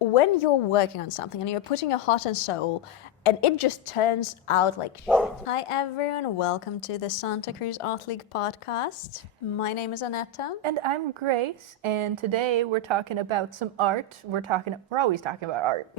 when you're working on something and you're putting your heart and soul and it just turns out like shit. Hi everyone, welcome to the Santa Cruz Art League podcast. My name is Anetta. And I'm Grace, and today we're talking about some art. We're always talking about art.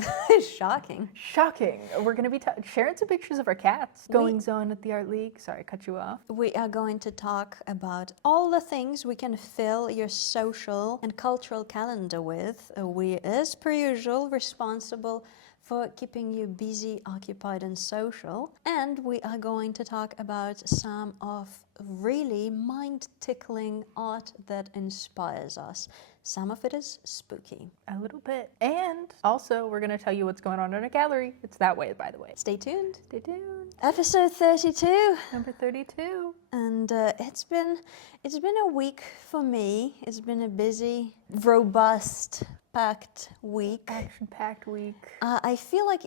Shocking. Shocking. We're going to be sharing some pictures of our cats. Goings on at the Art League. Sorry, I cut you off. We are going to talk about all the things we can fill your social and cultural calendar with. We, as per usual, responsible for keeping you busy, occupied and social. And we are going to talk about some of really mind-tickling art that inspires us. Some of it is spooky. A little bit. And also, we're going to tell you what's going on in our gallery. It's that way, by the way. Stay tuned. Stay tuned. Episode 32. Number 32. And it's been a week for me. It's been a busy, robust, packed week. Action-packed week. I feel like,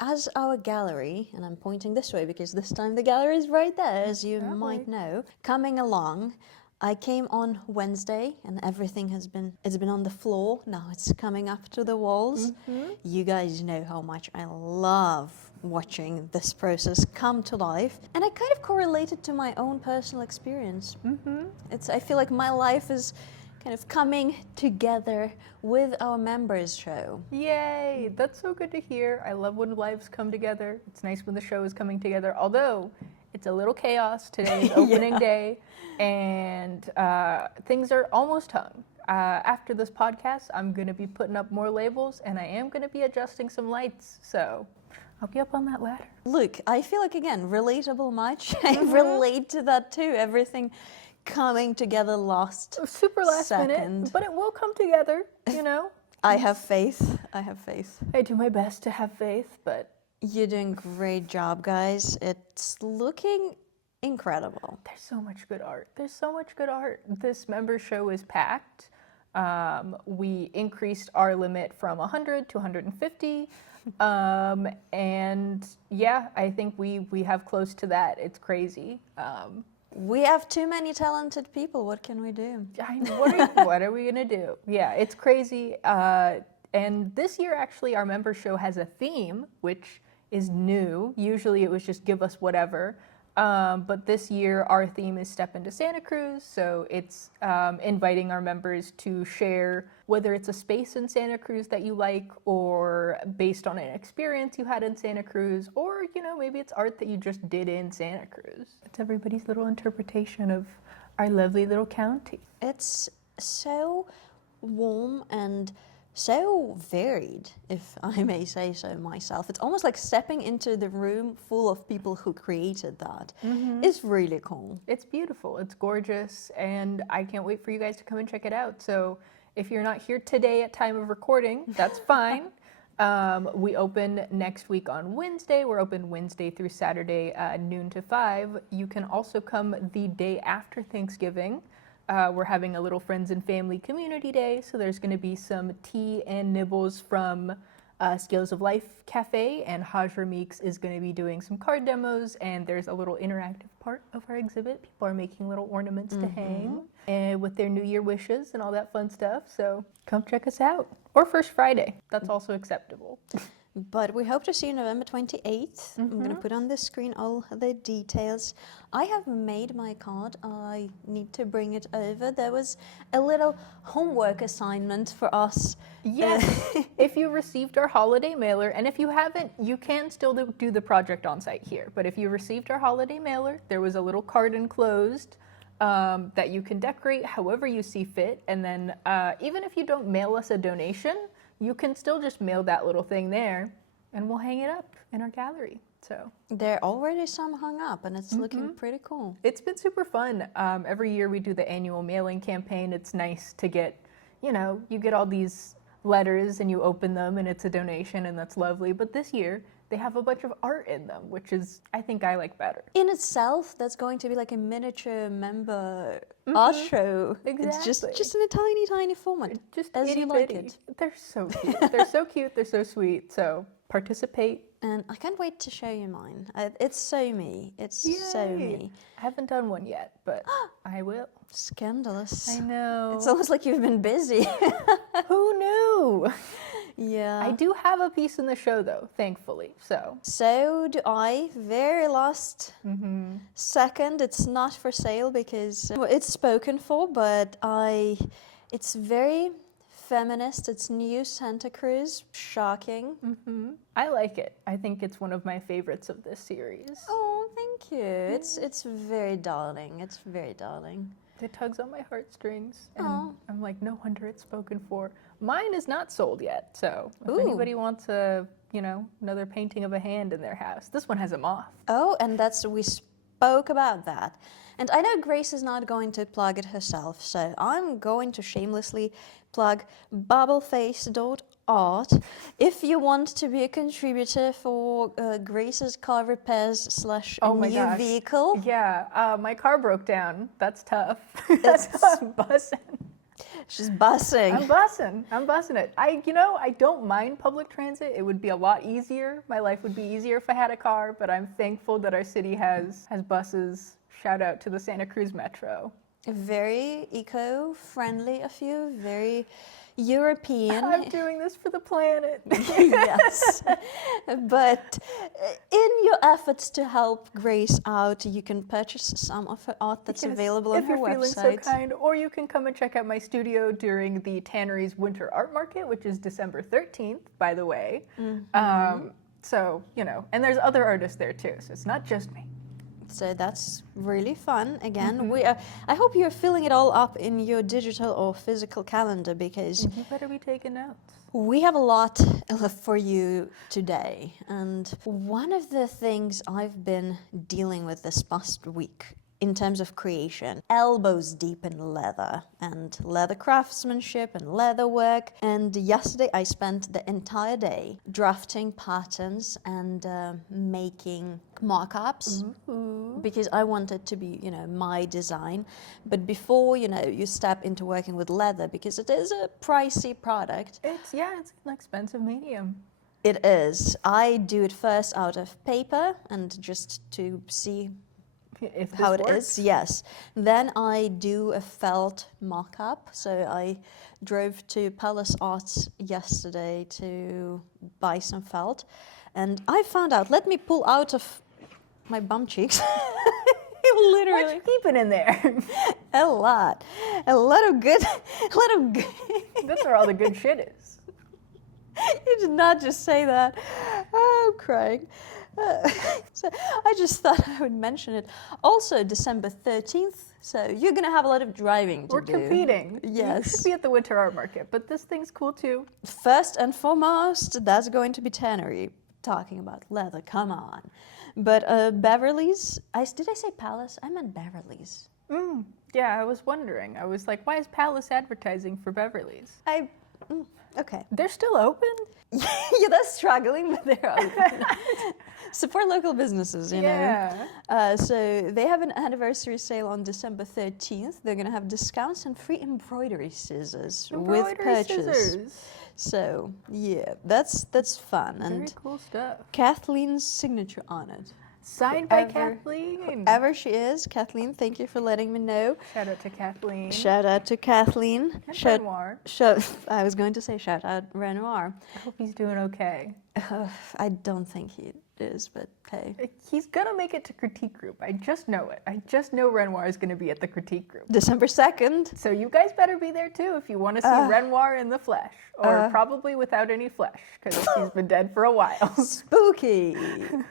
as our gallery, and I'm pointing this way because this time the gallery is right there, as you might know, coming along. I came on Wednesday and everything it's been on the floor. Now it's coming up to the walls. Mm-hmm. You guys know how much I love watching this process come to life. And I kind of correlated to my own personal experience. Mm-hmm. I feel like my life is kind of coming together with our members show. Yay! That's so good to hear. I love when lives come together. It's nice when the show is coming together, although it's a little chaos. Today is opening day, and things are almost hung. After this podcast, I'm going to be putting up more labels, and I am going to be adjusting some lights, so I'll be up on that ladder. Look, I feel like, again, relatable much. I relate to that too. Everything coming together super last second. Minute, but it will come together, you know. I have faith. I do my best to have faith, but you're doing a great job, guys. It's looking incredible. There's so much good art. This member show is packed. We increased our limit from 100 to 150. And yeah, I think we have close to that. It's crazy. We have too many talented people. What can we do? What are we going to do? Yeah, it's crazy. And this year, actually, our member show has a theme, which is new. Usually it was just give us whatever. But this year, our theme is Step into Santa Cruz. So it's inviting our members to share whether it's a space in Santa Cruz that you like, or based on an experience you had in Santa Cruz, or, maybe it's art that you just did in Santa Cruz. It's everybody's little interpretation of our lovely little county. It's so warm and so varied, if I may say so myself. It's almost like stepping into the room full of people who created that. Mm-hmm. It's really cool. It's beautiful. It's gorgeous. And I can't wait for you guys to come and check it out. So if you're not here today at time of recording, that's fine. We open next week on Wednesday. We're open Wednesday through Saturday, noon to 5. You can also come the day after Thanksgiving. We're having a little friends and family community day, so there's going to be some tea and nibbles from Scales of Life Cafe, and Haj Meeks is going to be doing some card demos, and there's a little interactive part of our exhibit. People are making little ornaments to hang, and with their New Year wishes and all that fun stuff, so come check us out. Or First Friday, that's also acceptable. But we hope to see you November 28th. Mm-hmm. I'm going to put on the screen all the details. I have made my card. I need to bring it over. There was a little homework assignment for us. Yes, if you received our holiday mailer, and if you haven't, you can still do the project on site here. But if you received our holiday mailer, there was a little card enclosed that you can decorate however you see fit. And then even if you don't mail us a donation, you can still just mail that little thing there, and we'll hang it up in our gallery. So there are already some hung up, and it's looking pretty cool. It's been super fun. Every year we do the annual mailing campaign. It's nice to get, you get all these letters and you open them and it's a donation, and that's lovely. But this year they have a bunch of art in them, which is, I think I like better. In itself, that's going to be like a miniature member art show. Exactly. It's just in a tiny, tiny format. Just as you like it. They're so cute. They're so cute. They're so sweet. So participate. And I can't wait to show you mine. It's so me. It's so me. I haven't done one yet, but I will. Scandalous. I know. It's almost like you've been busy. Who knew? Yeah. I do have a piece in the show, though, thankfully. So do I. Very last second. It's not for sale because it's spoken for, but it's very feminist. It's new Santa Cruz. Shocking. I like it. I think it's one of my favorites of this series. Oh, thank you. It's very darling. It's very darling. It tugs on my heartstrings, and I'm like, no wonder it's spoken for. Mine is not sold yet, so if anybody wants another painting of a hand in their house, this one has a moth. Oh, and we spoke about that. And I know Grace is not going to plug it herself, so I'm going to shamelessly plug bubbleface.art. If you want to be a contributor for Grace's car repairs / new vehicle. Yeah, my car broke down. That's tough. That's I'm bussing. She's bussing. I'm bussing it. I don't mind public transit. It would be a lot easier. My life would be easier if I had a car, but I'm thankful that our city has buses. Shout out to the Santa Cruz Metro. Very eco-friendly of you, very European. I'm doing this for the planet. Yes. But in your efforts to help Grace out, you can purchase some of her art that's available on her website. If you're feeling so kind, or you can come and check out my studio during the Tannery's Winter Art Market, which is December 13th, by the way. So, and there's other artists there too, so it's not just me. So that's really fun. Again, I hope you're filling it all up in your digital or physical calendar because you better be taking notes. We have a lot for you today. And one of the things I've been dealing with this past week in terms of creation, elbows deep in leather and leather craftsmanship and leather work. And yesterday I spent the entire day drafting patterns and making mock-ups because I wanted to be, my design. But before, you step into working with leather, because it is a pricey product. It's an expensive medium. It is. I do it first out of paper and just to see how it is, yes. Then I do a felt mock-up. So I drove to Palace Arts yesterday to buy some felt. And I found out, let me pull out of my bum cheeks. Literally. What you keeping in there? A lot of good. That's where all the good shit is. You did not just say that. Oh, I'm crying. So I just thought I would mention it. Also, December 13th, so you're going to have a lot of driving to do. We're competing. Yes. You should be at the Winter Art Market, but this thing's cool too. First and foremost, that's going to be Tannery. Talking about leather, come on. But Beverly's, did I say Palace? I meant Beverly's. Yeah, I was wondering. I was like, why is Palace advertising for Beverly's? Okay. They're still open? Yeah, they're struggling, but they're open. Support local businesses, you know. So they have an anniversary sale on December 13th. They're going to have discounts and free embroidery scissors with purchase. So, yeah, that's fun. Very and cool stuff. Kathleen's signature on it. Signed by Kathleen. Whoever she is, Kathleen, thank you for letting me know. Shout out to Kathleen. Shout out to Kathleen. And Renoir. I was going to say shout out Renoir. I hope he's doing okay. I don't think he is, but hey. He's going to make it to critique group. I just know it. I just know Renoir is going to be at the critique group. December 2nd. So you guys better be there too if you want to see Renoir in the flesh. Or probably without any flesh, because he's been dead for a while. Spooky.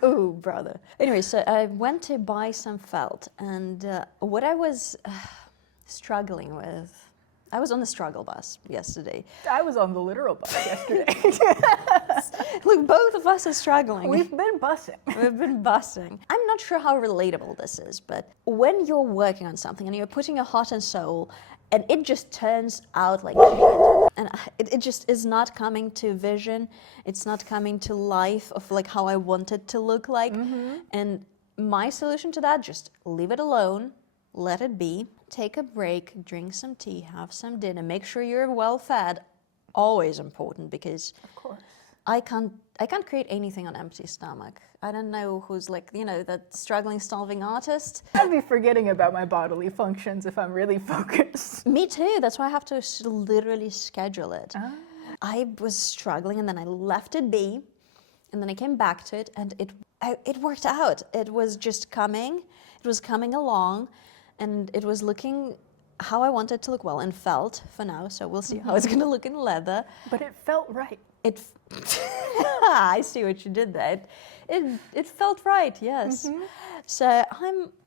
Oh, brother. Anyway, so I went to buy some felt, and what I was struggling with, I was on the struggle bus yesterday. I was on the literal bus yesterday. Look, both of us are struggling. We've been bussing. We've been bussing. I'm not sure how relatable this is, but when you're working on something and you're putting your heart and soul, and it just turns out like shit, and it just is not coming to vision, it's not coming to life of like how I want it to look like. And my solution to that, just leave it alone, let it be, take a break, drink some tea, have some dinner, make sure you're well fed. Always important, because of course I can't create anything on empty stomach. I don't know who's like, that struggling, starving artist. I'd be forgetting about my bodily functions if I'm really focused. Me too. That's why I have to literally schedule it. I was struggling, and then I left it be, and then I came back to it, and it worked out. It was just coming. It was coming along, and it was looking how I wanted it to look, well, and felt for now. So we'll see how it's going to look in leather. But it felt right. I see what you did there. It felt right, yes. So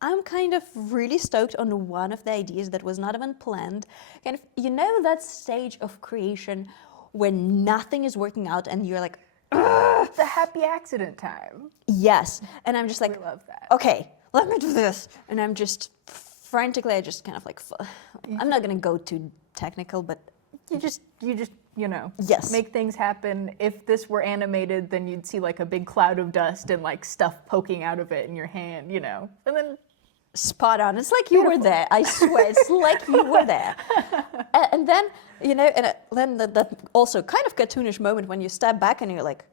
I'm kind of really stoked on one of the ideas that was not even planned. Kind of, you know, that stage of creation when nothing is working out and you're like, ugh! The happy accident time. Yes. And I'm just like, We love that. okay, let me do this. And I'm just frantically, I just kind of like, I'm not going to go too technical, but You just, you know, yes, make things happen. If this were animated, then you'd see like a big cloud of dust and like stuff poking out of it in your hand, you know. And then spot on. It's like you were there. I swear, it's like you were there. And then, you know, and then that also kind of cartoonish moment when you step back and you're like,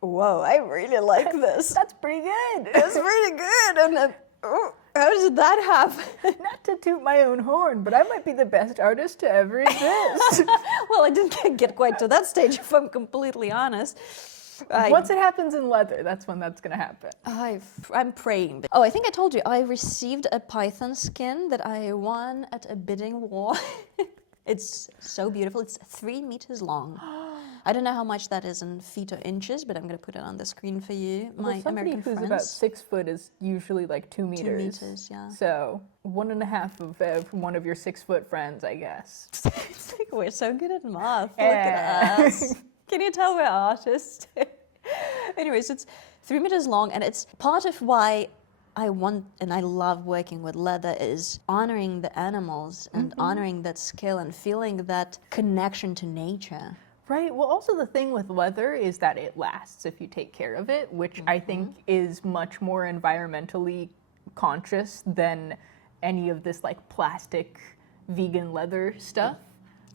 whoa, I really like this. That's pretty good. It's pretty good. And then, oh, how did that happen? Not to toot my own horn, but I might be the best artist to ever exist. Well, I didn't get quite to that stage, if I'm completely honest. Once it happens in leather, that's when that's going to happen. I'm praying. Oh, I think I told you, I received a python skin that I won at a bidding war. It's so beautiful. It's 3 meters long. I don't know how much that is in feet or inches, but I'm going to put it on the screen for you. My somebody American who's friends. about 6 foot is usually like 2 meters. 2 meters, yeah. So 1.5 of one of your 6 foot friends, I guess. It's like we're so good at math. Yeah. Look at us. Can you tell we're artists? Anyways, it's 3 meters long, and it's part of why I want and I love working with leather is honoring the animals and honoring that skill and feeling that connection to nature. Right. Well, also the thing with leather is that it lasts if you take care of it, which I think is much more environmentally conscious than any of this like plastic vegan leather stuff.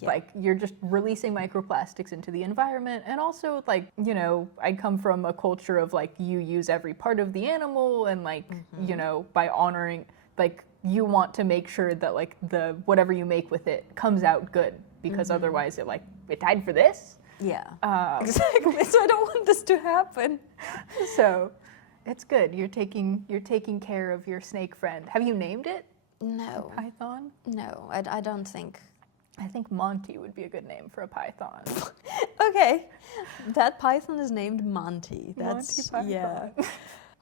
Yeah. Like you're just releasing microplastics into the environment. And also like, you know, I come from a culture of like you use every part of the animal and like, you know, by honoring, like you want to make sure that like the whatever you make with it comes out good because otherwise it died for this. Yeah, exactly. So I don't want this to happen. So it's good. You're taking care of your snake friend. Have you named it? No, A python? no, I don't think. I think Monty would be a good name for a python. Okay, that python is named Monty. That's Monty yeah. python.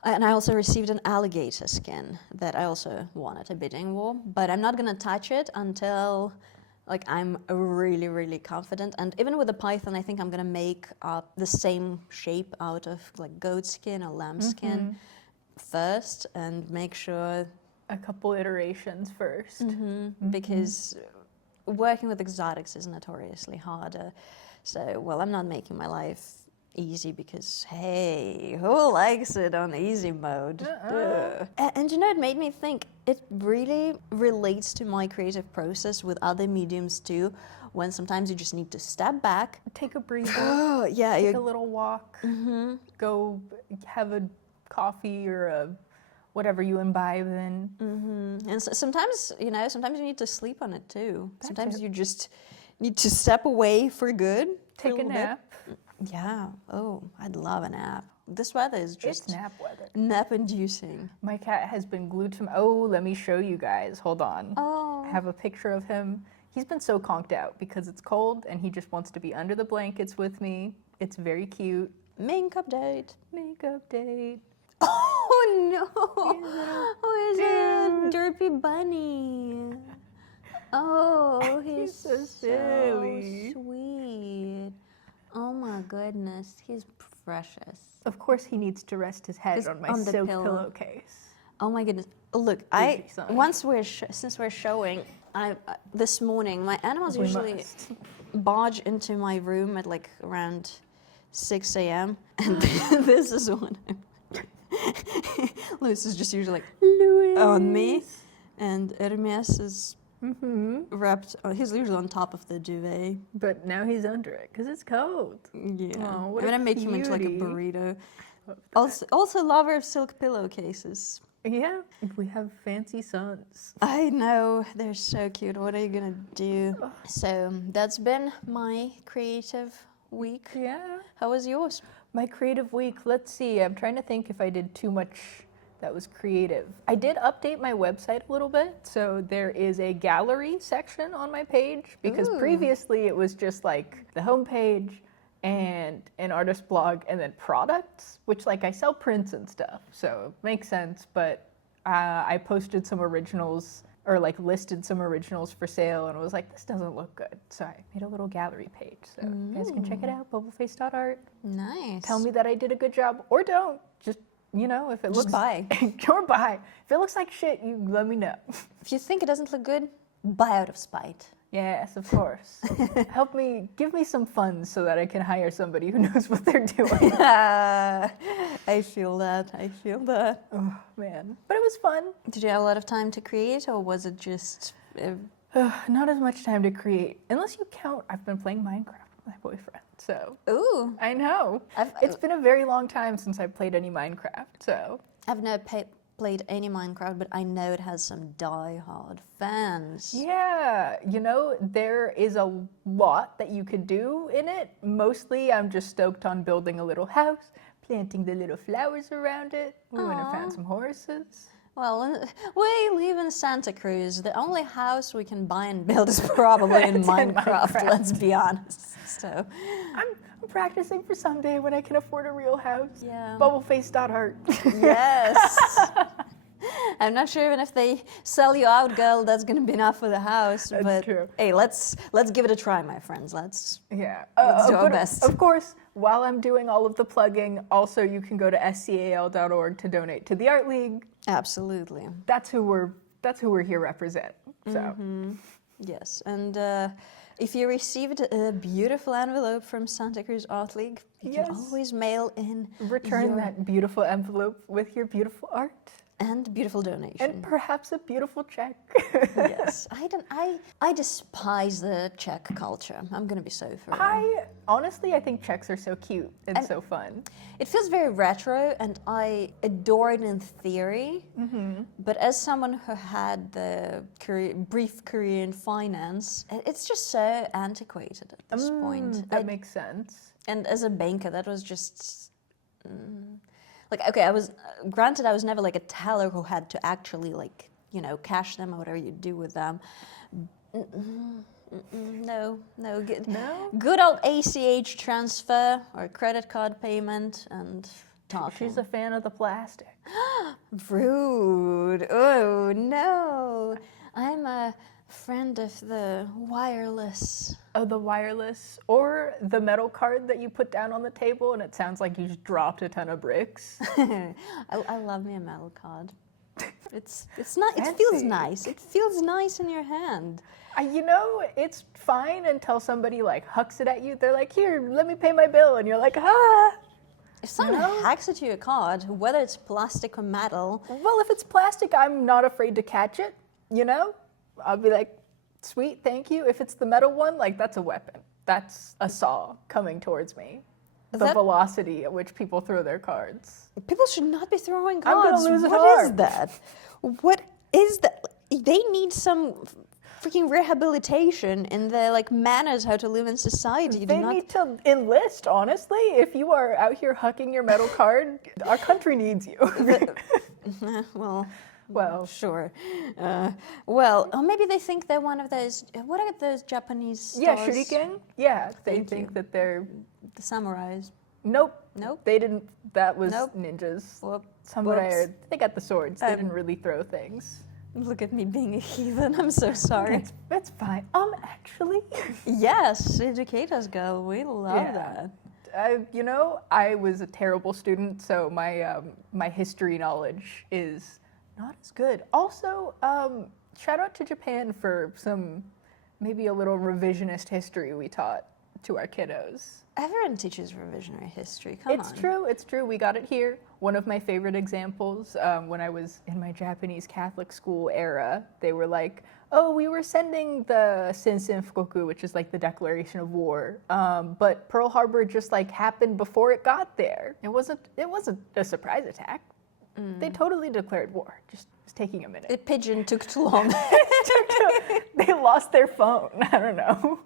And I also received an alligator skin that I also won at a bidding war, but I'm not gonna touch it until like I'm really, really confident. And even with the python, I think I'm gonna make the same shape out of like goat skin or lamb skin first and make sure. A couple iterations first. Because working with exotics is notoriously harder. So, well, I'm not making my life easy because, hey, who likes it on easy mode? And you know, it made me think, it really relates to my creative process with other mediums too, when sometimes you just need to step back. Take a breather. Oh, yeah. Take a little walk. Go have a coffee or a whatever you imbibe in. And sometimes, you know, sometimes you need to sleep on it too. Sometimes it. you just need to step away for good. Take a nap. Yeah. Oh, I'd love a nap. This weather is just It's nap weather. nap-inducing. My cat has been glued to oh, let me show you guys. Hold on. Oh. I have a picture of him. He's been so conked out because it's cold and he just wants to be under the blankets with me. It's very cute. Makeup date. Makeup date. Oh no! Oh, he's a derpy bunny. Oh, he's so silly. Sweet. Oh my goodness, he's precious. Of course, he needs to rest his head Just on my on the silk pillow. pillowcase. Oh my goodness! Look, Bougie sign. since we're showing, this morning my animals We usually must. barge into my room at like around 6 a.m. and this is when Louis is just usually like Louis. on me, and Hermes is wrapped. He's usually on top of the duvet. But now he's under it because it's cold. Yeah, Oh, what I'm a gonna make him into like a cutie. burrito. Also lover of silk pillowcases. Yeah, we have fancy sons. I know, they're so cute. What are you gonna do? So that's been my creative week. Yeah. How was yours? My creative week, let's see. I'm trying to think if I did too much that was creative. I did update my website a little bit. So there is a gallery section on my page because previously it was just like the homepage and an artist blog and then products, which like I sell prints and stuff. So it makes sense. But I posted some originals or like listed some originals for sale and I was like, this doesn't look good. So I made a little gallery page. So you guys can check it out, bubbleface.art. Nice. Tell me that I did a good job or don't. Just, you know, if it looks... buy. Or buy. If it looks like shit, you let me know. If you think it doesn't look good, buy out of spite. Yes, of course. Give me some funds so that I can hire somebody who knows what they're doing. I feel that. Oh, man. But it was fun. Did you have a lot of time to create, or was it just... Not as much time to create. Unless you count, I've been playing Minecraft with my boyfriend, so... Ooh. I know. It's been a very long time since I've played any Minecraft, so... I've never played any Minecraft, but I know it has some die-hard fans. Yeah, you know, there is a lot that you could do in it. Mostly, I'm just stoked on building a little house, planting the little flowers around it. We went and found some horses. Well, we live in Santa Cruz. The only house we can buy and build is probably in Minecraft, let's be honest. So, I'm practicing for someday when I can afford a real house. Yeah. Bubbleface.art. Yes. I'm not sure even if they sell you out, girl, that's going to be enough for the house. That's but true. Hey, let's give it a try, my friends. Let's do our best. Of course, while I'm doing all of the plugging, also you can go to scal.org to donate to the Art League. Absolutely. That's who we're here represent. So. Yes, and if you received a beautiful envelope from Santa Cruz Art League, you can always mail in Return that beautiful envelope with your beautiful art. And beautiful donation. And perhaps a beautiful check. Yes. I despise the check culture. I'm going to be so for real. Honestly, I think checks are so cute and so fun. It feels very retro, and I adore it in theory. But as someone who had the brief career in finance, it's just so antiquated at this point. That makes sense. And as a banker, that was just... Like, okay, I was never like a teller who had to actually like, you know, cash them or whatever you do with them. No. Good old ACH transfer or credit card payment and talking. She's a fan of the plastic. Rude. Oh, no. I'm a friend of the wireless. Oh, the wireless or the metal card that you put down on the table and it sounds like you just dropped a ton of bricks. I love me a metal card. It's not. It feels nice. It feels nice in your hand. You know, it's fine until somebody like hucks it at you. They're like, "Here, let me pay my bill," and you're like, "Ah." If someone hacks at you a card, whether it's plastic or metal. Well, if it's plastic, I'm not afraid to catch it. You know, I'll be like, "Sweet, thank you." If it's the metal one, like that's a weapon. That's a saw coming towards me. The velocity at which people throw their cards. People should not be throwing cards. I'm gonna lose an arm. arm. What is that? They need some freaking rehabilitation in their like manners how to live in society. They need to enlist, honestly. If you are out here hucking your metal card, our country needs you. Well, sure. Or maybe they think they're one of those. What are those Japanese stars? Yeah, shuriken. Yeah, they think that they're the samurais. Nope. They didn't. That was Nope. ninjas. Whoop. Samurai. They got the swords. They didn't really throw things. Look at me being a heathen. I'm so sorry. That's fine. Actually. Yes, educate us, girl. We love that. You know, I was a terrible student, so my history knowledge is not as good. Also, shout out to Japan for some maybe a little revisionist history we taught to our kiddos. Everyone teaches revisionary history. Come on. It's true. We got it here. One of my favorite examples, when I was in my Japanese Catholic school era, they were like, oh, we were sending the Sensen Fukoku, which is like the declaration of war, but Pearl Harbor just like happened before it got there. It wasn't a surprise attack. They totally declared war. Just it's taking a minute. The pigeon took too long. They lost their phone. I don't know.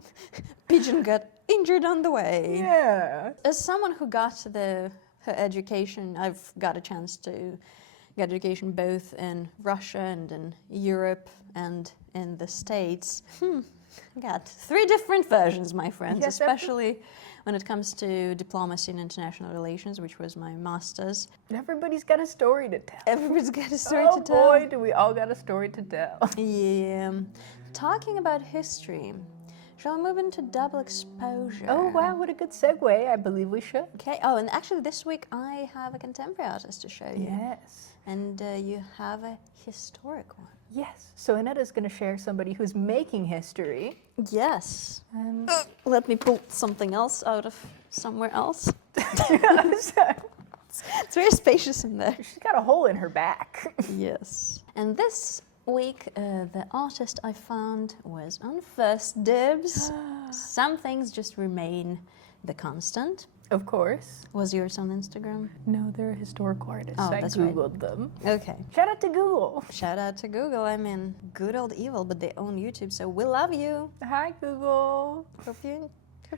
Pigeon got injured on the way. Yeah. As someone who got her education, I've got a chance to get education both in Russia and in Europe and in the States. I got 3 different versions, my friends, Yes, especially when it comes to diplomacy and international relations, which was my master's. Everybody's got a story to tell. Everybody's got a story Oh to tell. boy, do we all got a story to tell. Yeah. Talking about history, shall we move into double exposure? Oh wow, what a good segue. I believe we should. Okay. Oh, and actually this week I have a contemporary artist to show you. Yes. And you have a historic one. Yes. So Anetta's going to share somebody who's making history. Yes. And Let me pull something else out of somewhere else. It's very spacious in there. she's got a hole in her back. Yes. And this week, the artist I found was on first dibs. Some things just remain the constant. Of course. Was yours on Instagram? No, they're a historical artist. Oh, I that's right. Googled them. Okay. Shout out to Google. Shout out to Google. I mean, good old evil, but they own YouTube, so we love you. Hi, Google. Hope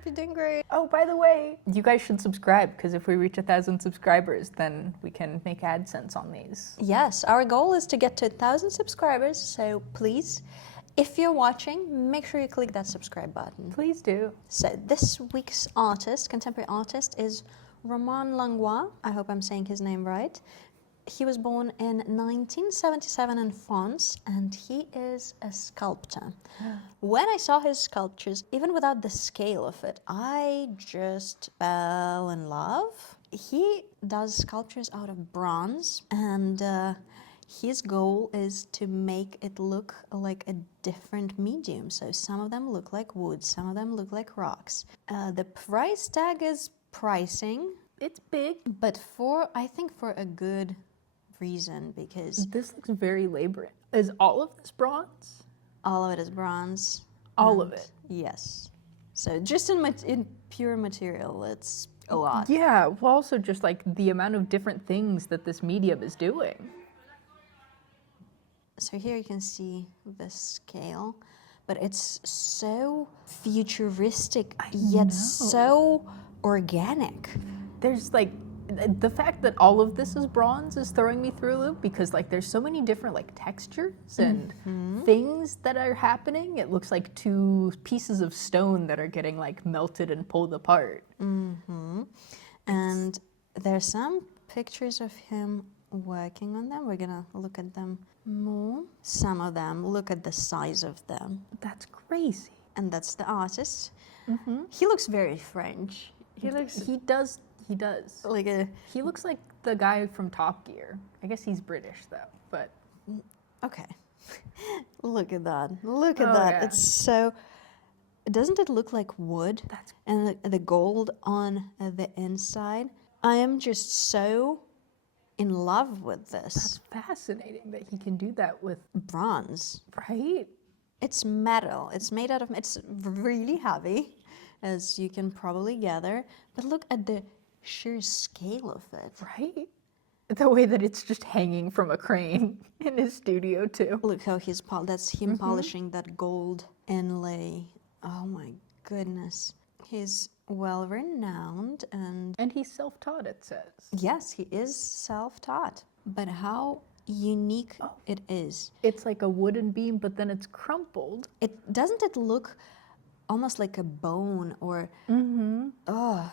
you're doing great. Oh, by the way, you guys should subscribe because if we reach 1,000 subscribers, then we can make AdSense on these. Yes, our goal is to get to 1,000 subscribers, so please, if you're watching, make sure you click that subscribe button. Please do. So this week's artist, contemporary artist, is Romain Langlouis. I hope I'm saying his name right. He was born in 1977 in France, and he is a sculptor. When I saw his sculptures, even without the scale of it, I just fell in love. He does sculptures out of bronze, and his goal is to make it look like a different medium. So some of them look like wood, some of them look like rocks. The price tag is pricing, It's big. but I think for a good reason, because This looks very laborious. Is all of this bronze? all of it is bronze. All of and- it? Yes. So just in pure material, it's a lot. Yeah, well, also just like the amount of different things that this medium is doing. So here you can see the scale, but it's so futuristic, yet know. so organic. There's like the fact that all of this is bronze is throwing me through a loop because like there's so many different like textures and things that are happening. It looks like 2 pieces of stone that are getting like melted and pulled apart. And there's some pictures of him working on them. We're gonna look at them more. Some of them, look at the size of them. That's crazy. And that's the artist. He looks very French. He looks He does. like a... He looks like the guy from Top Gear. I guess he's British though, but Okay. Look at that. Look at Oh, that. yeah. It's so... Doesn't it look like wood? That's- And the gold on the inside. I am just so in love with this. that's fascinating that he can do that with, Bronze. right? It's metal. It's made out of... It's really heavy, as you can probably gather. But look at the sheer scale of it. Right? The way that it's just hanging from a crane in his studio too. Look how he's... That's him polishing that gold inlay. Oh my goodness. He's well-renowned and... And he's self-taught, it says. Yes, he is self-taught. But how unique it is. It's like a wooden beam, but then it's crumpled. Doesn't it look almost like a bone or... Oh,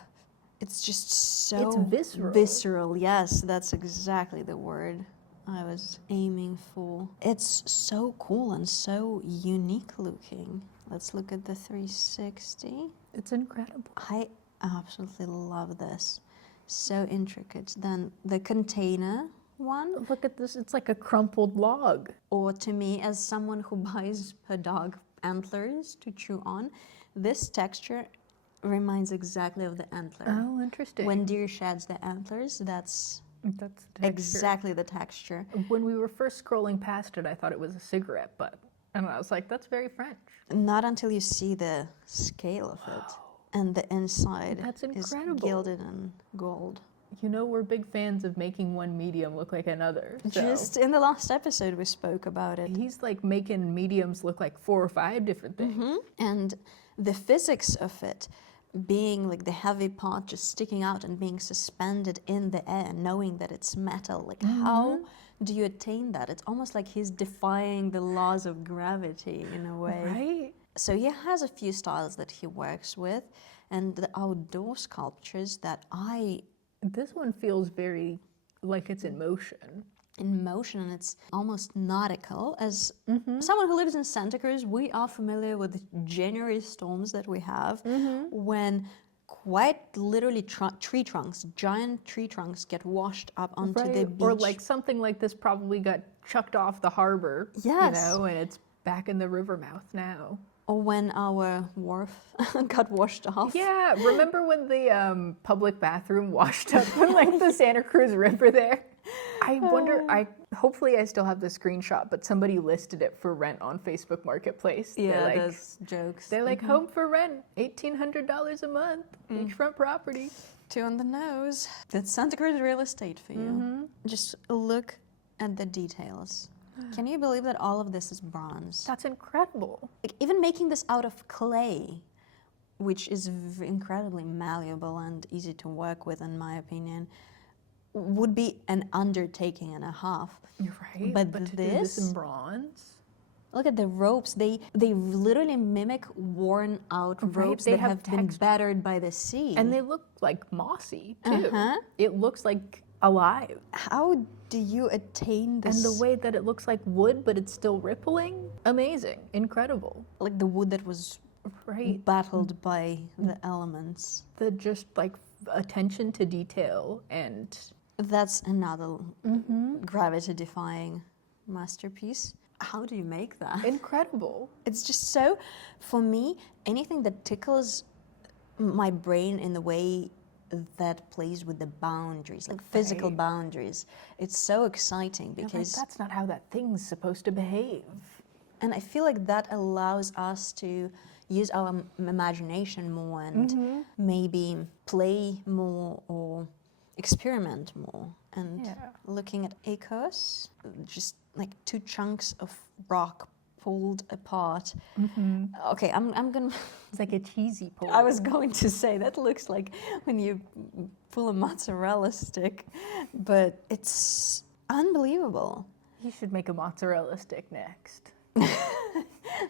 it's just so... It's visceral. Visceral, yes, that's exactly the word I was aiming for. It's so cool and so unique looking. Let's look at the 360. It's incredible. I absolutely love this. So intricate. Then the container one, Look at this. It's like a crumpled log. or to me, as someone who buys her dog antlers to chew on, this texture reminds exactly of the antler. Oh, interesting. When deer sheds the antlers, that's That's the texture. exactly the texture. When we were first scrolling past it, I thought it was a cigarette butt. And I was like, that's very French. Not until you see the scale of it. And the inside That's is incredible. gilded in gold. You know, we're big fans of making one medium look like another. So Just in the last episode, we spoke about it. he's like making mediums look like 4 or 5 different things. And the physics of it being like the heavy part just sticking out and being suspended in the air, knowing that it's metal, like how do you attain that? It's almost like he's defying the laws of gravity in a way. Right? So he has a few styles that he works with, and the outdoor sculptures that This one feels very like it's in motion. in motion, and it's almost nautical. As someone who lives in Santa Cruz, we are familiar with the January storms that we have when quite literally tree trunks, giant tree trunks get washed up onto the beach. Or like something like this probably got chucked off the harbor, Yes. you know, and it's back in the river mouth now. Or when our wharf got washed off. Yeah, remember when the public bathroom washed up in like the Santa Cruz River there? I wonder, hopefully I still have the screenshot, but somebody listed it for rent on Facebook Marketplace. Yeah, They're like, those jokes. They're like, home for rent, $1,800 a month, beachfront property. 2 on the nose. That's Santa Cruz real estate for you. Just look at the details. Can you believe that all of this is bronze? That's incredible. Like, even making this out of clay, which is incredibly malleable and easy to work with, in my opinion, would be an undertaking and a half. You're right, But to do this in bronze? Look at the ropes. They literally mimic worn out ropes they that have have been battered by the sea. And they look like mossy, too. It looks like alive. How do you attain this? And the way that it looks like wood, but it's still rippling, amazing, incredible. Like the wood that was Right. battled by the elements. The just like attention to detail and That's another gravity-defying masterpiece. How do you make that? incredible. It's just so, for me, anything that tickles my brain in the way that plays with the boundaries, like physical boundaries, it's so exciting You're like, because, that's not how that thing's supposed to behave. and I feel like that allows us to use our imagination more and maybe play more or experiment more. And looking at Akos, just like 2 chunks of rock pulled apart. Okay, I'm gonna. It's like a cheesy pull. I was going to say that looks like when you pull a mozzarella stick, but it's unbelievable. You should make a mozzarella stick next.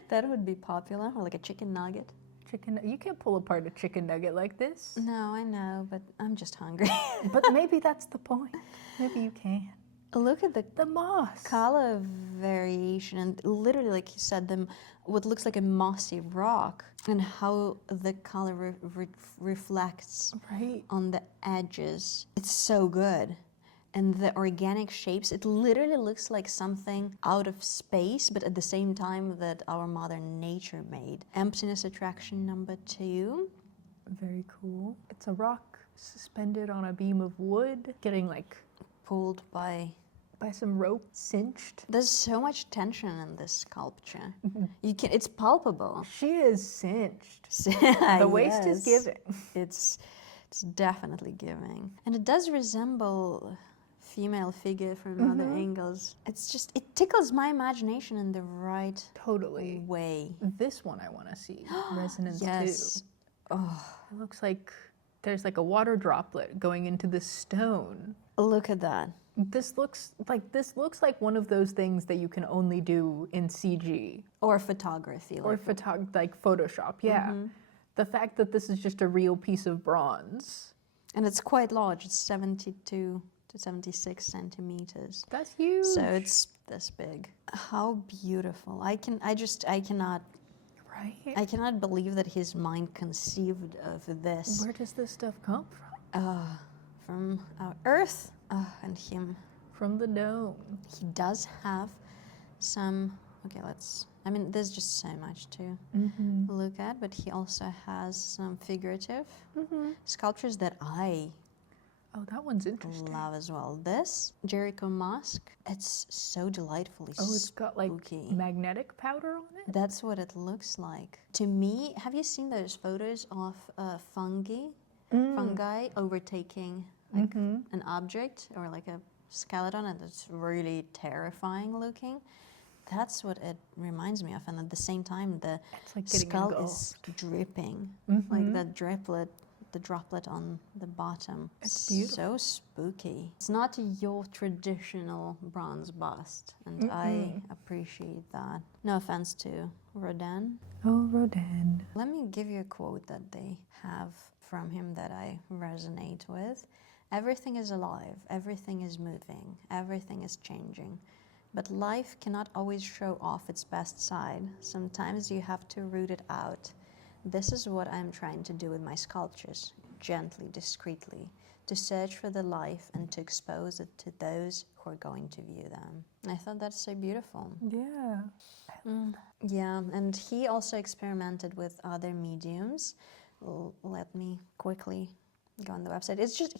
That would be popular, or like a chicken nugget. You can't pull apart a chicken nugget like this. No, I know, but I'm just hungry. But maybe that's the point. Maybe you can. Look at The moss. color variation, and literally, like you said, what looks like a mossy rock, and how the color reflects Right. on the edges. It's so good. And the organic shapes, it literally looks like something out of space, but at the same time that our Mother Nature made. Emptiness attraction number 2. Very cool. It's a rock suspended on a beam of wood, getting like Pulled by... some rope, cinched. There's so much tension in this sculpture. It's palpable. She is cinched. The The waist is giving. It's definitely giving. And it does resemble female figure from other angles. It's just, it tickles my imagination in the right Totally. way. This one I want to see. Resonance Yes. 2. It looks like there's like a water droplet going into the stone. Look at that. This looks like one of those things that you can only do in CG Or photography. or like Photoshop. Yeah. The fact that this is just a real piece of bronze. And it's quite large. It's 72 to 76 centimeters. That's huge. So it's this big. How beautiful. I cannot Right. I cannot believe that his mind conceived of this. Where does this stuff come from? From our Earth and him. From the dome. He does have some, there's just so much to look at, but he also has some figurative sculptures that I Oh, that one's interesting. love as well. This Jericho mask, it's so delightfully Oh, it's got like spooky. magnetic powder on it? That's what it looks like. To me, have you seen those photos of fungi overtaking like an object or like a skeleton, and it's really terrifying looking. That's what it reminds me of, and at the same time, the It's like getting skull engulfed. is dripping, like that the droplet on the bottom. It's beautiful. So spooky. It's not your traditional bronze bust, and I appreciate that. No offense to Rodin. Oh, Rodin. Let me give you a quote that they have from him that I resonate with. Everything is alive, everything is moving, everything is changing. But life cannot always show off its best side. Sometimes you have to root it out. This is what I'm trying to do with my sculptures, gently, discreetly, to search for the life and to expose it to those who are going to view them. I thought that's so beautiful. Yeah. Yeah, and he also experimented with other mediums. Let me quickly go on the website. It's just,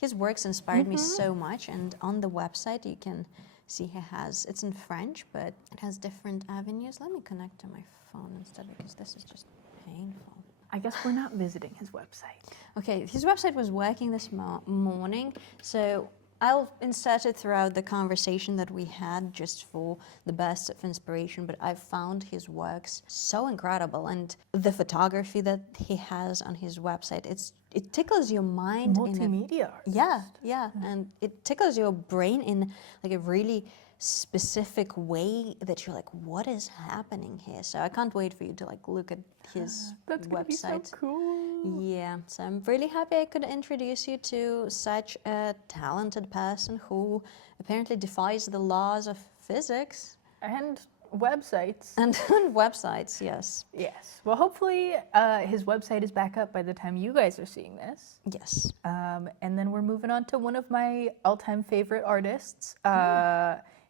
his works inspired me so much, and on the website you can see it's in French, but it has different avenues. Let me connect to my phone instead, because this is just painful. I guess we're not visiting his website. Okay, his website was working this morning, so I'll insert it throughout the conversation that we had just for the bursts of inspiration, but I've found his works so incredible, and the photography that he has on his website, it tickles your mind. Multimedia artist. Yeah, and it tickles your brain in like a really specific way that you're like, what is happening here? So I can't wait for you to like look at his That's gonna be so website. cool. Yeah, so I'm really happy I could introduce you to such a talented person who apparently defies the laws of physics. And websites. And on websites, yes. Yes. Well, hopefully his website is back up by the time you guys are seeing this. Yes. And then we're moving on to one of my all-time favorite artists.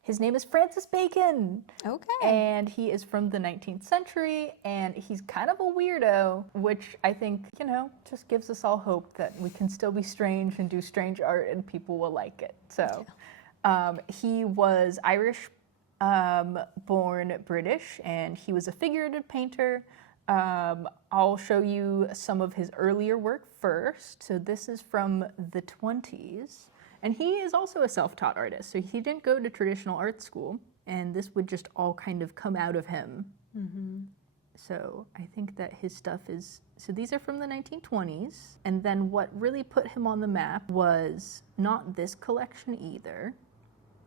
His name is Francis Bacon. Okay. And he is from the 19th century, and he's kind of a weirdo, which I think, just gives us all hope that we can still be strange and do strange art and people will like it. So he was Irish born British, and he was a figurative painter. I'll show you some of his earlier work first. So this is from the 20s. And he is also a self-taught artist, so he didn't go to traditional art school, and this would just all kind of come out of him. So I think that his stuff so these are from the 1920s, and then what really put him on the map was not this collection either,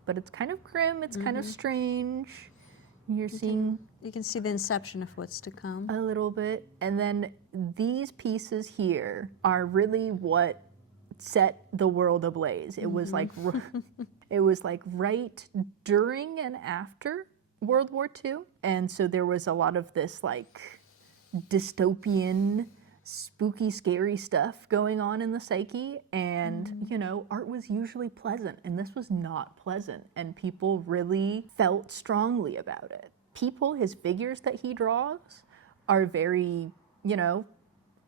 but it's kind of grim, it's kind of strange. You're seeing You can see the inception of what's to come. a little bit, and then these pieces here are really what set the world ablaze. It was like it was like right during and after World War II, and so there was a lot of this like dystopian, spooky, scary stuff going on in the psyche, and art was usually pleasant, and this was not pleasant, and people really felt strongly about it. His figures that he draws are very,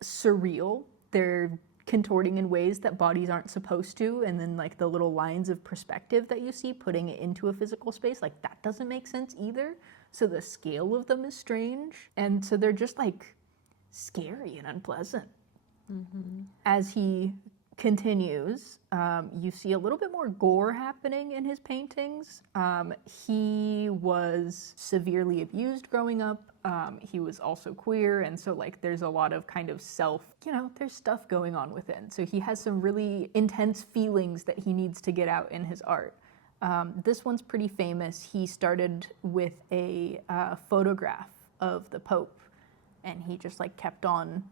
surreal. They're contorting in ways that bodies aren't supposed to, and then like the little lines of perspective that you see putting it into a physical space, like that doesn't make sense either. So the scale of them is strange, and so they're just like scary and unpleasant. As he continues, you see a little bit more gore happening in his paintings. He was severely abused growing up. He was also queer, and so like there's a lot of kind of there's stuff going on within. So he has some really intense feelings that he needs to get out in his art. This one's pretty famous. He started with a photograph of the Pope, and he just like kept on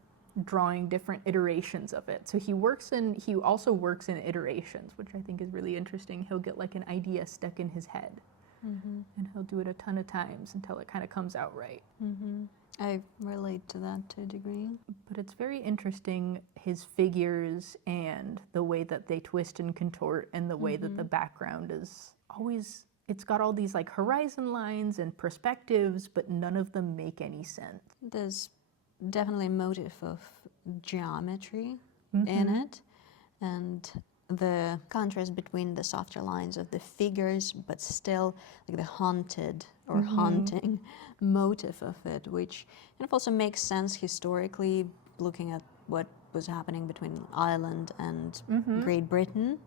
drawing different iterations of it. So he also works in iterations, which I think is really interesting. He'll get like an idea stuck in his head, and he'll do it a ton of times until it kind of comes out right. I relate to that to a degree. But it's very interesting, his figures and the way that they twist and contort, and the way that the background is always, it's got all these like horizon lines and perspectives, but none of them make any sense. There's definitely a motif of geometry in it, and the contrast between the softer lines of the figures, but still like the haunted or haunting motif of it, which kind of also makes sense historically, looking at what was happening between Ireland and Great Britain.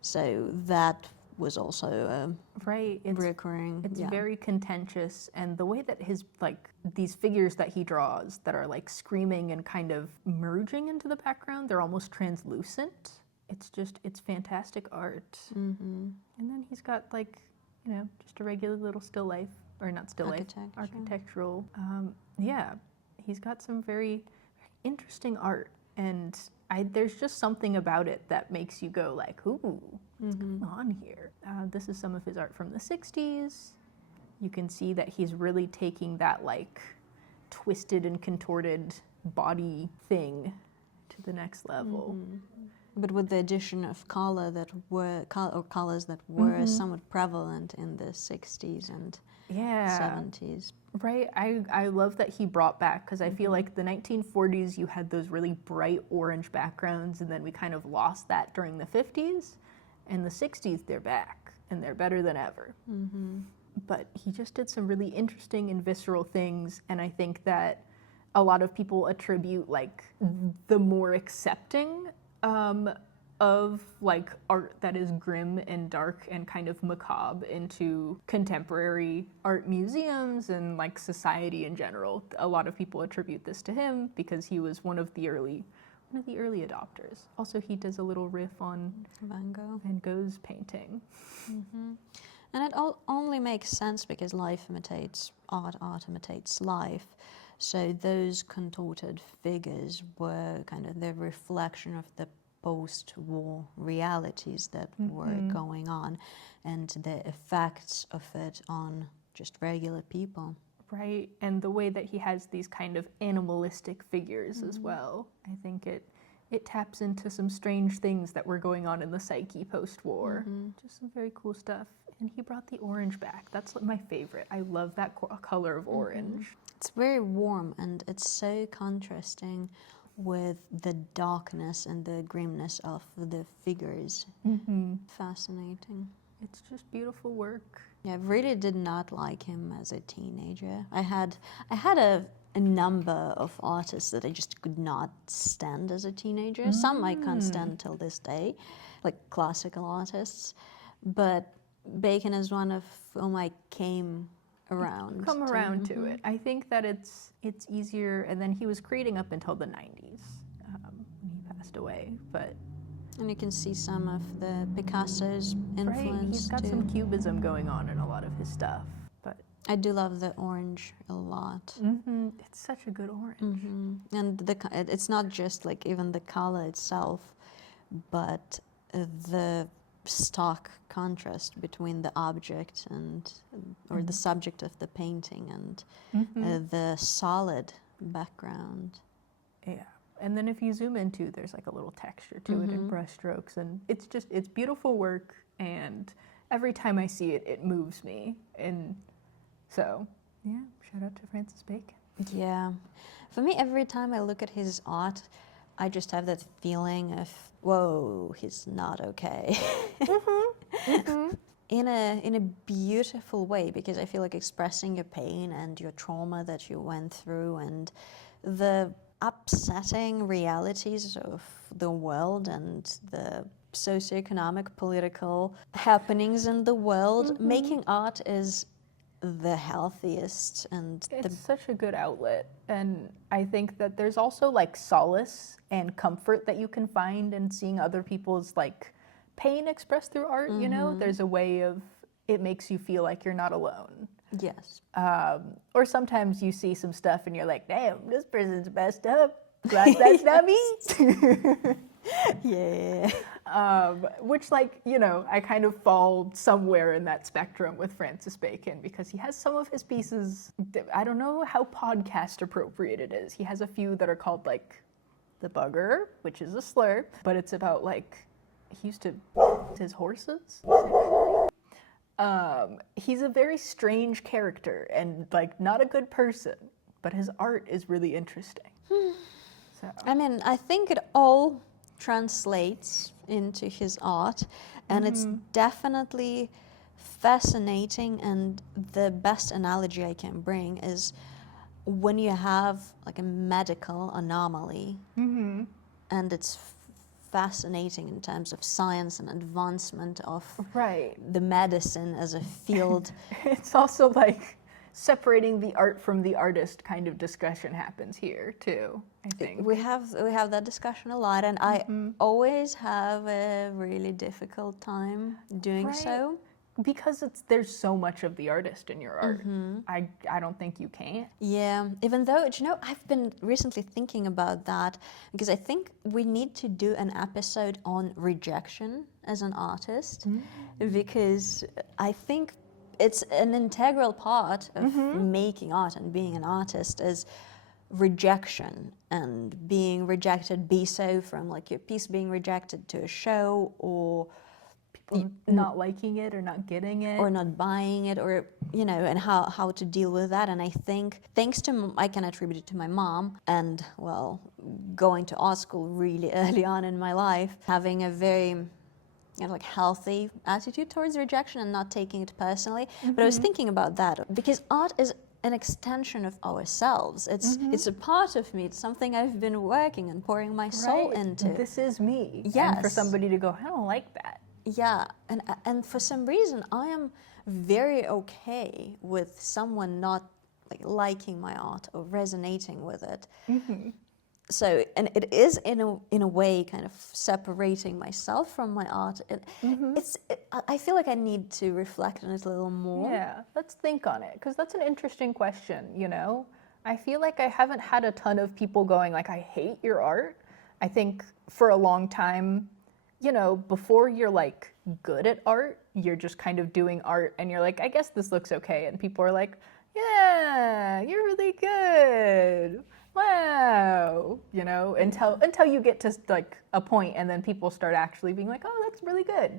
So that was also right. recurring. It's very contentious, and the way that his like these figures that he draws that are like screaming and kind of merging into the background, they're almost translucent. It's fantastic art. And then he's got like, you know, just a regular little still life, or not still life, architectural. Yeah, he's got some very interesting art, and there's just something about it that makes you go like, ooh, what's going on here? This is some of his art from the 60s. You can see that he's really taking that like twisted and contorted body thing to the next level. But with the addition of colors that were somewhat prevalent in the 60s and 70s. Right. I love that he brought back, because I feel like the 1940s you had those really bright orange backgrounds, and then we kind of lost that during the 50s. And the 60s, they're back, and they're better than ever. But he just did some really interesting and visceral things, and I think that a lot of people attribute like the more accepting of like art that is grim and dark and kind of macabre into contemporary art museums and like society in general. A lot of people attribute this to him because he was one of the early adopters. Also, he does a little riff on Van Gogh's painting. And it only makes sense because life imitates art, art imitates life. So those contorted figures were kind of the reflection of the post-war realities that were going on and the effects of it on just regular people. Right, and the way that he has these kind of animalistic figures as well. I think it taps into some strange things that were going on in the psyche post-war. Just some very cool stuff. And he brought the orange back. That's my favorite. I love that color of orange. It's very warm, and it's so contrasting with the darkness and the grimness of the figures. Fascinating. It's just beautiful work. Yeah, I really did not like him as a teenager. I had a number of artists that I just could not stand as a teenager. Some I can't stand till this day, like classical artists. But Bacon is one of whom I came around. To it. I think that it's easier, and then he was creating up until the 90s when he passed away. And you can see some of the Picasso's influence. Right, he's got too. some cubism going on in a lot of his stuff. But I do love the orange a lot. It's such a good orange. And it's not just like even the color itself, but the stark contrast between the object or the subject of the painting and the solid background. Yeah. And then if you zoom into, there's like a little texture to it and brush strokes, and it's beautiful work, and every time I see it, it moves me. And so, yeah, shout out to Francis Bacon. Yeah. For me, every time I look at his art, I just have that feeling of, whoa, he's not okay. In a beautiful way, because I feel like expressing your pain and your trauma that you went through and the upsetting realities of the world and the socioeconomic, political happenings in the world. Making art is the healthiest and it's such a good outlet, and I think that there's also like solace and comfort that you can find in seeing other people's like pain expressed through art. You know, there's a way of it makes you feel like you're not alone. Yes. Or sometimes you see some stuff and you're like, damn, this person's messed up. Glad that's not me. Yeah. Which, like, you know, I kind of fall somewhere in that spectrum with Francis Bacon, because he has some of his pieces, I don't know how podcast appropriate it is. He has a few that are called, like, The Bugger, which is a slur, but it's about, like, he used to his horses. He's a very strange character and, like, not a good person, but his art is really interesting. So. I mean, I think it all translates into his art, and it's definitely fascinating, and the best analogy I can bring is when you have like a medical anomaly and it's fascinating in terms of science and advancement of Right. the medicine as a field. It's also like separating the art from the artist kind of discussion happens here too, I think. We have that discussion a lot, and I always have a really difficult time doing Right. so. Because there's so much of the artist in your art. I don't think you can. Yeah, even though, I've been recently thinking about that because I think we need to do an episode on rejection as an artist because I think it's an integral part of making art and being an artist is rejection and being rejected, be so from like your piece being rejected to a show or People not liking it or not getting it. or not buying it, or and how to deal with that. And I think thanks to I can attribute it to my mom and going to art school really early on in my life, having a very like healthy attitude towards rejection and not taking it personally. But I was thinking about that because art is an extension of ourselves. It's a part of me. It's something I've been working and pouring my soul into. This is me. Yes. And for somebody to go, I don't like that. Yeah, and for some reason I am very okay with someone not liking my art or resonating with it. So, and it is in a way kind of separating myself from my art. I feel like I need to reflect on it a little more. Yeah, let's think on it because that's an interesting question. I feel like I haven't had a ton of people going like, I hate your art. I think for a long time, before you're like good at art, you're just kind of doing art and you're like, I guess this looks okay. And people are like, yeah, you're really good. Wow. Until you get to like a point and then people start actually being like, oh, that's really good.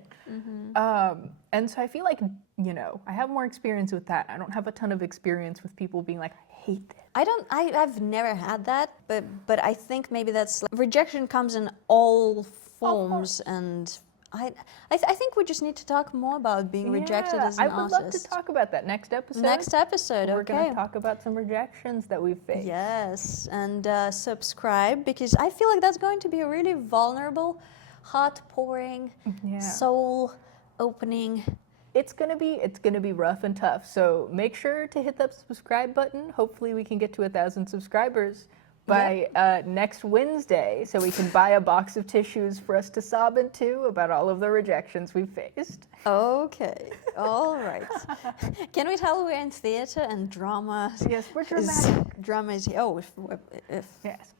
And so I feel like, I have more experience with that. I don't have a ton of experience with people being like, I hate this. I've never had that, but I think maybe that's rejection comes in all forms, and I think we just need to talk more about being rejected as an artist. I would love to talk about that next episode. We're going to talk about some rejections that we've faced. Yes, and subscribe because I feel like that's going to be a really vulnerable, heart-pouring, soul-opening. It's gonna be rough and tough. So make sure to hit that subscribe button. Hopefully we can get to 1,000 subscribers by next Wednesday, so we can buy a box of tissues for us to sob into about all of the rejections we've faced. Okay, all right. Can we tell we're in theater and drama? Yes, we're dramatic. Drama is if yes,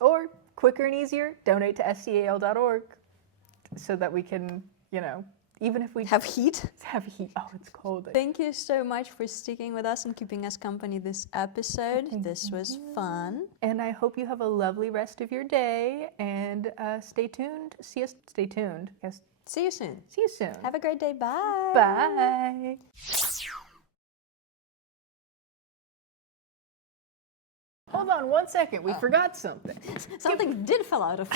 or quicker and easier, donate to SCAL.org, so that we can even if we have heat. Oh, it's cold. Thank you so much for sticking with us and keeping us company this episode. This was fun. And I hope you have a lovely rest of your day. And stay tuned. Stay tuned. Yes. See you soon. See you soon. Have a great day. Bye. Bye. Hold on 1 second. We forgot something. Something did fall out of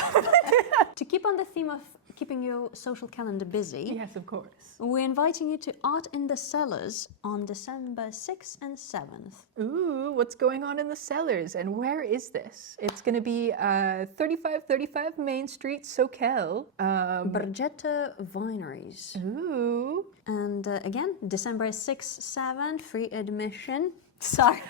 To keep on the theme of keeping your social calendar busy, Yes, of course. we're inviting you to Art in the Cellars on December 6th and 7th. Ooh, what's going on in the cellars? And where is this? It's going to be 3535 Main Street, Soquel. Bargetta Wineries. Ooh. And again, December 6th, 7th, free admission. Sorry.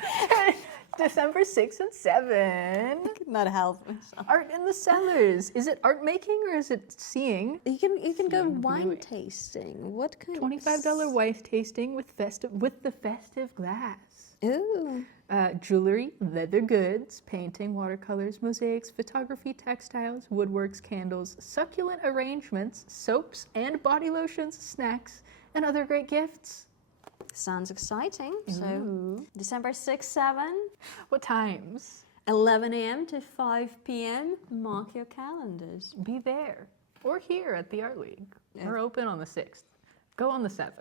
December 6 and 7. Not help. Art in the cellars. Is it art making or is it seeing? You can go wine tasting. What kind $25 wine tasting with the festive glass. Ooh. Jewelry, leather goods, painting, watercolors, mosaics, photography, textiles, woodworks, candles, succulent arrangements, soaps and body lotions, snacks, and other great gifts. Sounds exciting. So December 6, 7. What times? 11 a.m. to 5 p.m. Mark your calendars. Be there or here at the Art League. We're open on the 6th. Go on the 7th.